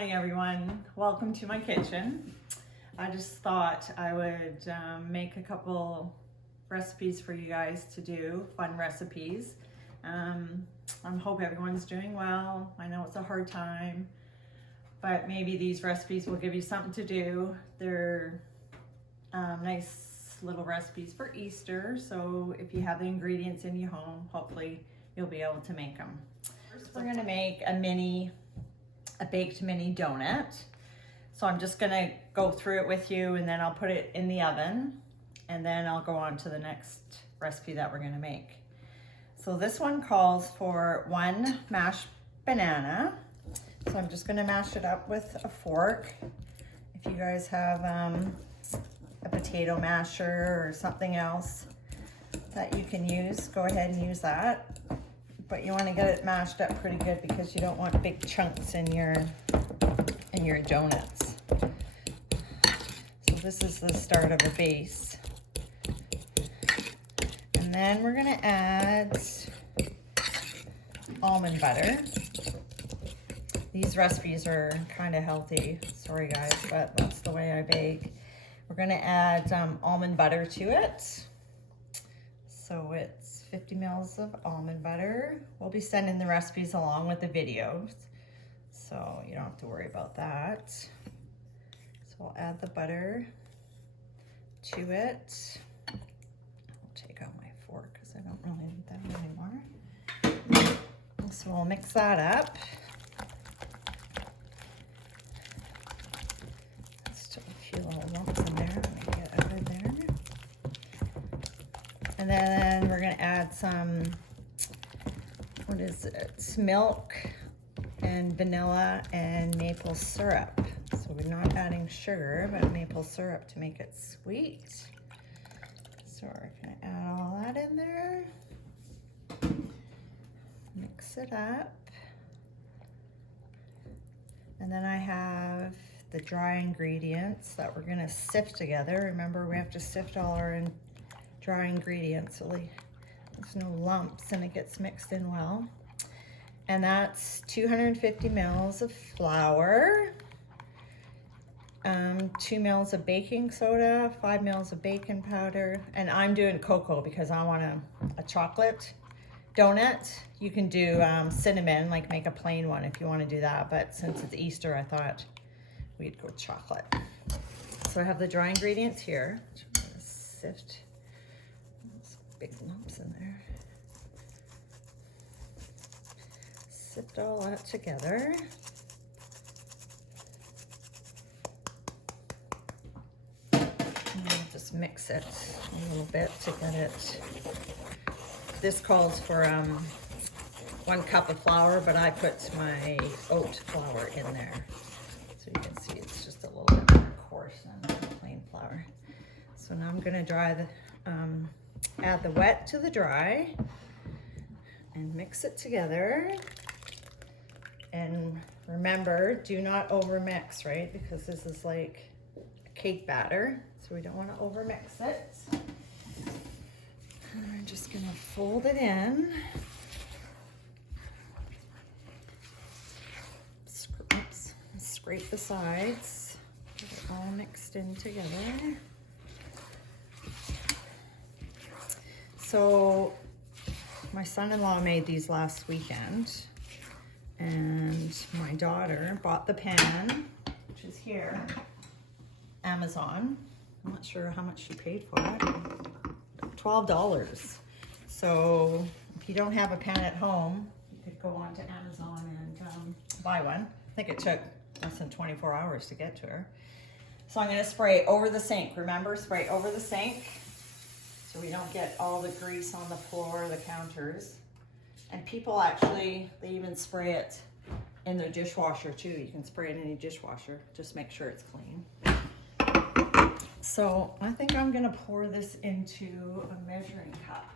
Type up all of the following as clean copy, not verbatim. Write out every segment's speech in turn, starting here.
morning, everyone. Welcome to my kitchen. I just thought I would make a couple recipes for you guys to do, fun recipes. I hope everyone's doing well. I know it's a hard time, but maybe these recipes will give you something to do. They're nice little recipes for Easter, so if you have the ingredients in your home, hopefully you'll be able to make them. First, we're gonna make a baked mini donut. So I'm just gonna go through it with you, and then I'll put it in the oven, and then I'll go on to the next recipe that we're gonna make. So this one calls for 1 mashed banana. So I'm just gonna mash it up with a fork. If you guys have a potato masher or something else that you can use, go ahead and use that. But you want to get it mashed up pretty good because you don't want big chunks in your donuts. So this is the start of a base. And then we're going to add almond butter. These recipes are kind of healthy. Sorry guys, but that's the way I bake. We're going to add almond butter to it. So it's 50 mils of almond butter. We'll be sending the recipes along with the videos, so you don't have to worry about that. So I'll add the butter to it. I'll take out my fork because I don't really need that anymore. So we'll mix that up. Still a few little lumps in there. Let me get out of there. And then we're gonna add some, what is it? It's milk and vanilla and maple syrup. So we're not adding sugar, but maple syrup to make it sweet. So we're gonna add all that in there. Mix it up. And then I have the dry ingredients that we're gonna sift together. Remember, we have to sift all our dry ingredients so there's no lumps and it gets mixed in well. And that's 250 mils of flour, 2 mils of baking soda, 5 mils of baking powder, and I'm doing cocoa because I want a chocolate donut. You can do cinnamon, like make a plain one if you want to do that, but since it's Easter I thought we'd go chocolate. So I have the dry ingredients here. I'm gonna sift big lumps in there. Sift all that together. And I'll just mix it a little bit to get it. This calls for 1 cup of flour, but I put my oat flour in there. So you can see it's just a little bit more coarse than plain flour. So now I'm gonna dry the add the wet to the dry and mix it together. And remember, do not overmix, right? Because this is like a cake batter, so we don't want to overmix it. And we're just gonna fold it in. Oops, scrape the sides, get it all mixed in together. So my son-in-law made these last weekend, and my daughter bought the pan, which is here, Amazon. I'm not sure how much she paid for it. $12. So if you don't have a pan at home, you could go on to Amazon and buy one. I think it took less than 24 hours to get to her. So I'm gonna spray over the sink. Remember, spray over the sink, so we don't get all the grease on the floor, the counters. And people actually, they even spray it in their dishwasher too. You can spray it in any dishwasher, just make sure it's clean. So I think I'm gonna pour this into a measuring cup.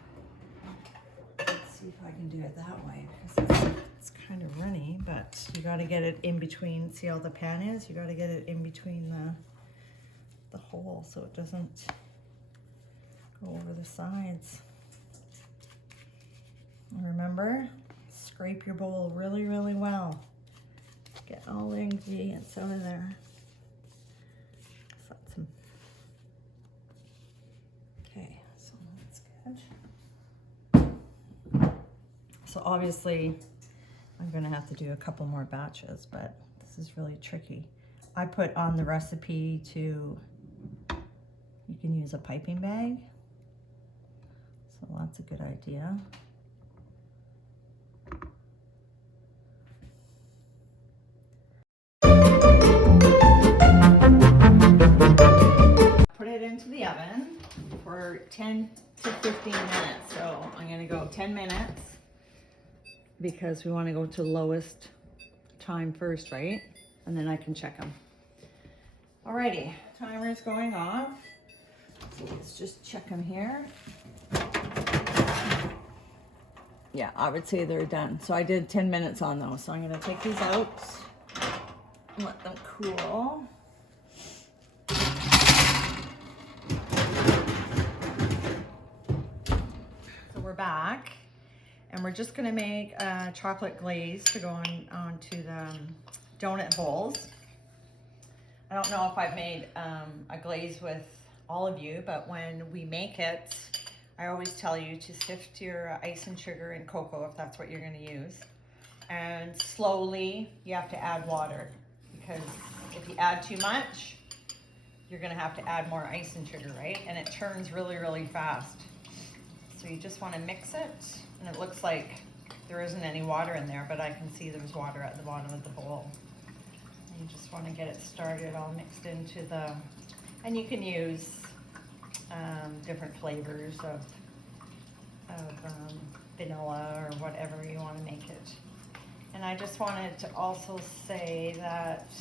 Let's see if I can do it that way, because it's kind of runny, but you gotta get it in between. See how the pan is? You gotta get it in between the hole so it doesn't go over the sides. And remember, scrape your bowl really, really well. Get all the ingredients out of there. Okay, so that's good. So obviously, I'm gonna have to do a couple more batches, but this is really tricky. I put on the recipe to, you can use a piping bag. So that's a good idea. Put it into the oven for 10 to 15 minutes. So I'm gonna go 10 minutes because we wanna go to lowest time first, right? And then I can check them. Alrighty, timer's going off. So let's just check them here. Yeah, I would say they're done. So I did 10 minutes on those. So I'm gonna take these out and let them cool. So we're back and we're just gonna make a chocolate glaze to go onto the donut holes. I don't know if I've made a glaze with all of you, but when we make it, I always tell you to sift your ice and sugar and cocoa if that's what you're gonna use. And slowly you have to add water, because if you add too much, you're gonna have to add more ice and sugar, right? And it turns really, really fast. So you just wanna mix it, and it looks like there isn't any water in there, but I can see there's water at the bottom of the bowl. You just want to get it started all mixed into the, and you can use different flavors of vanilla or whatever you want to make it. And I just wanted to also say that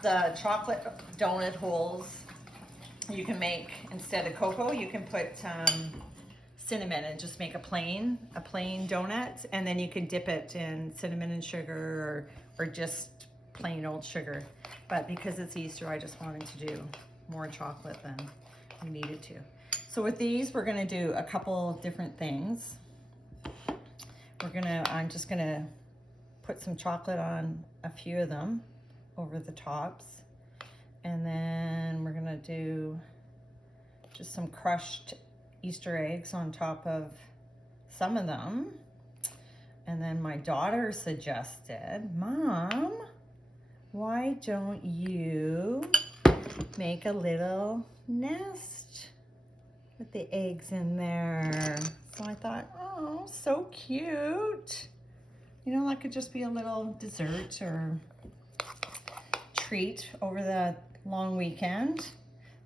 the chocolate donut holes you can make, instead of cocoa, you can put cinnamon and just make a plain donut, and then you can dip it in cinnamon and sugar or just plain old sugar. But because it's Easter, I just wanted to do more chocolate than we needed to. So with these, we're gonna do a couple different things. I'm just gonna put some chocolate on a few of them over the tops. And then we're gonna do just some crushed Easter eggs on top of some of them. And then my daughter suggested, Mom, why don't you make a little nest with the eggs in there? So I thought, oh, so cute. You know, that could just be a little dessert or treat over the long weekend.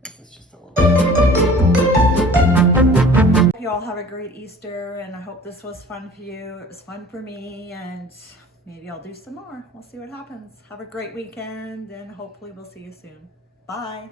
This is just a little. You all have a great Easter, and I hope this was fun for you. It was fun for me, and maybe I'll do some more. We'll see what happens. Have a great weekend, and hopefully we'll see you soon. Bye.